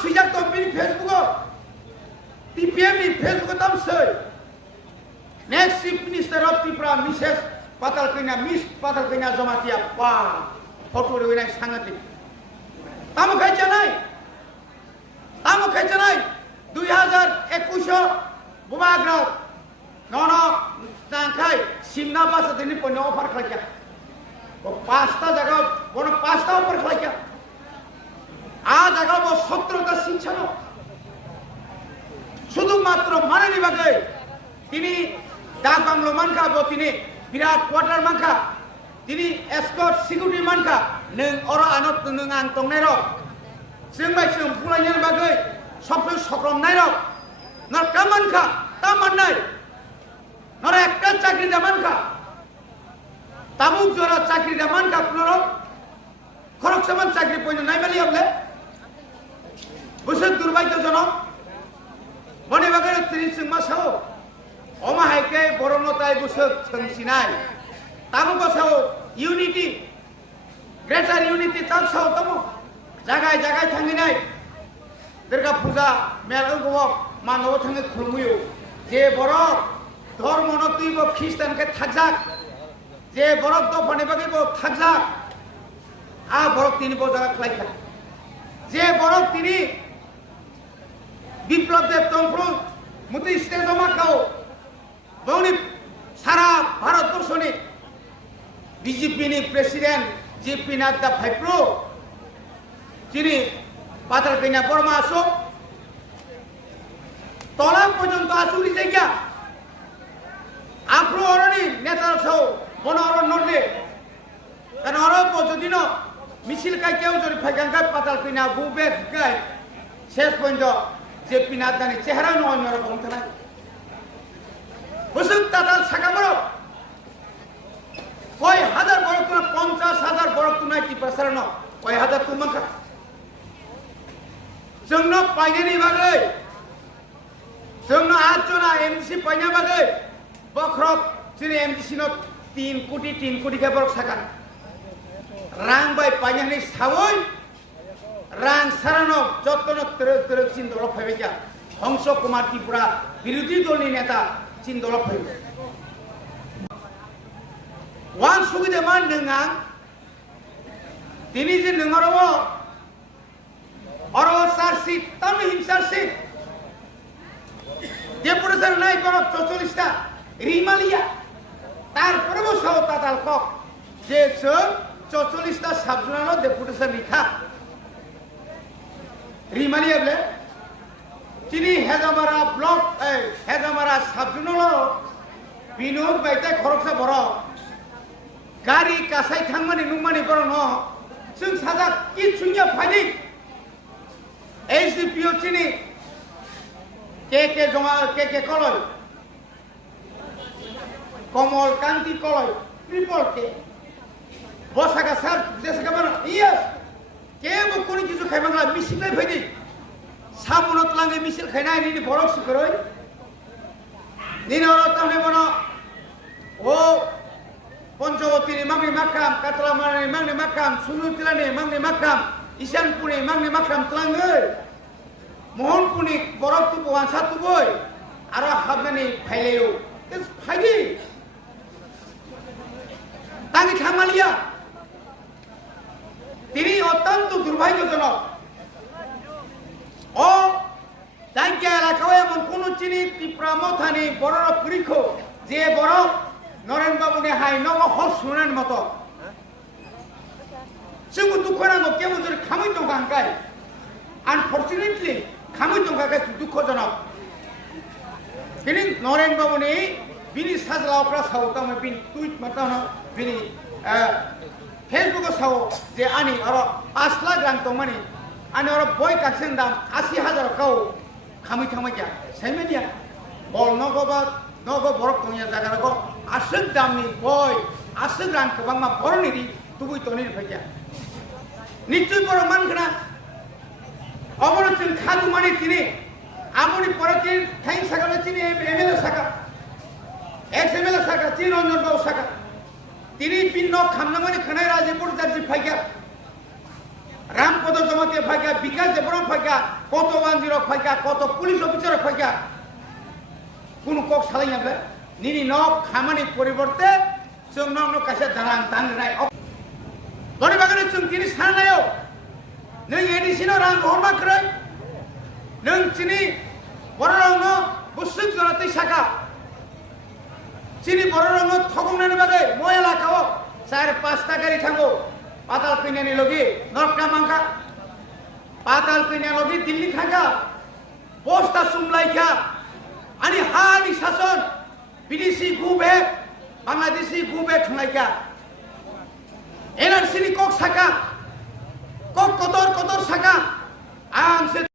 sejak topi Facebook TPM ni Facebook tam soi next chief minister of Tripura Mrs. Patal Kenya Jamatia pa photo re winai sangati tamu khai chanai 2021 bubagrao nono tangkai simna basa dini ponyo offer khalaya পাঁচটা জায়গা বড় পাঁচটা উপর খাইয়া আজ আগাবো 17টা শিক্ষানো শুধুমাত্র মানেনি বাগে তিনি ডাক বাংলো মানকা তিনি বিরাট কোয়ার্টার মানকা তিনি এসকর্ট সিকিউরিটি মানকা নং অর আনত নং আং তংনাই রক जों बाय जों बुलायनो बागै सबसे सक्रमनाय रक नर कामानखा तामाननाय नर একটা চাকরি দামানখা তাবুক জোড়া চাকরি দামান কাপলো খরচ সমান চাকরি পয়না নাই মালি হবলে বসে দুর্ভাগ্যজনক বনে বাগারে 30 মাসও অমাহাইকে বরণতায় বসে থংসিনাই তাবুক বসাও ইউনিটি গ্রেটার ইউনিটি তাকসাও তমো জায়গায় জায়গায় থাঙ্গিনাই দুর্গা পূজা মেলা গব মানব থাঙ্গে খুলমুয়ো যে বড় ধর্ম নতুইব খ্রিস্টানকে থাকজাক যে বরফ দফানি বাকি থাকলা বরফ তিনি জায়গা খাইখা যে বরফ তিনি বিপ্লব দেব তংফ্রু মুতি স্টেজ মাকাও বৌনি সারা ভারতবর্ষনি বিজেপি নি প্রেসিডেন্ট জেপি নাড্ডা ভাইপ্রো তিনি পাতাল কইনা বর্মা আসো তলা পর্যন্ত আসুরি জায়গা আফ্রো অরণি নেতার সহ বনর নদে কারণ অরব যদিন মিছিল কাই কেউ যদি ফাইকাঙ্কায় পাতাল পিনা বুবে গায় শেষ পর্যন্ত যে পিনা দানি চেহারা নয় রকম থানায় বসুক তাতাল শাখা বরফ কয় হাজার বরফ তুনা 50,000 বরফ তুনায় কি প্রসারণ কয় হাজার তুমাঙ্কা जोंनो पाइनायनि बागै जोंनो 8 जना एमसी पाइना बागै बख्रब जोंनि एमसी नो 3 कोटी के बरक साkan रां बाय पाइनायनि सावै रां सारानो जतनो तरक चिन्दल फाइबायका हंस कुमार त्रिपुरा बिरोधी दलनि नेता चिन्दल फाइबाय वान सुबिदा मान नोंआ दिनै जे नोंआरो अरो चार्जशीट तामि चार्जशीट डेपुटेशन নাই বড় 44টা রিমালিয়া তারপরেও সহ তাতাল কক যে 44টা সাবজুনালো ডেপুটেশন লিখা রিমালিয়া বলে তিনি হেজামারা ব্লক হেজামারা সাবজুনালো বিনোদ বাইতে খরচা বড় গাড়ি কাসাই থাংমানি নুমানি বড় ন जों সাজা কি সুনিয়া ফাইনি HDPO চিনি কে জমা কে কলয় কমল কান্তি কলয় ট্রিপল কে বসাকা স্যার যেসাকা মানে ইয়েস কে কোনি কিছু খাইবাংলা মিছিল ফাইনি সামনত লাঙ্গে মিছিল খাইনাই নিনি বরক সুকরই নিনর তামনে বনো ও পঞ্চবতীনি মাংনি মাকাম কাতলামানি মাংনি মাকাম সুনুতিলানি মাংনি মাকাম ইসানপুনি মাংনি মাকাম ত্লাঙ্গै मोहनपुनि बरफ तुबो आंसा तुबोय आरो हाबनानै फाइलायो फाइदि तांनि खामालिया তিনি অত্যন্ত দুর্ভাগ্যজনক ও জায়গা এলাকায় এমন কোন চিনি ত্রিপুরা মথানি বড় পরীক্ষ যে বড় নরেন বাবুনি হাই নব হল শুনেন মতো जोंबो दुख नांगौ केबो जों खामै दं गांगाय आनफर्चुनेटलि खामै दं गांगाय दुखजनक बिनि नरेन बाबुनि बिनि साजलावफ्रा सावतामो बिनि टुइट मातानो बिनि फेसबुक साव जे आनि अरो 5 लाख रां दंमानि आनि अरो बय काक्सेन दाम 80,000 काव खामै थांमाया साइमेदिया बल नगबा नगो बरक दंया जागारगो आसुक दामनि बय आसुक रां गोबांमा बरनिरि तुबुय तनिर फाइया निश्चय बड़ मानगोना अबरचन खादु माने तिनि आमुनि परति थाइन सागा तिनि MLA saga ex MLA saga तिनि रंजन बाबु सागा तिनि पिन्न खामनामानि खनाय राजेपुर जारजि फाइया রামপদ জমাতে ফাইকা বিকাশ দেবরম ফাইকা কত 1 ফাইকা কত পুলিশ অফিসার ফাইকা কোন কক সালাইয়াবে নিনি নক খামানি পরিবর্তে जों नंनो कासे दालां दांनाय लरि बागानि जों तिनि सानायाव नों एडिसिनाव रां हरमाखै नों तिनि बररावनो बुसुक जनातै साका तिनि बररावनो थगंनानि बागै मयला खाव 4-5टा गारि थांगौ पाताल फैनायनि लगे नरका मांखा पाताल फैनाय लगे दिल्ली थांगा बस्ता सुमलायखा आणि हानि शासन बिदेशी गुबे बांग्लादेशी गुबे थुंलायखा एनआरसी नि कक साका कक कतर कतर साका आं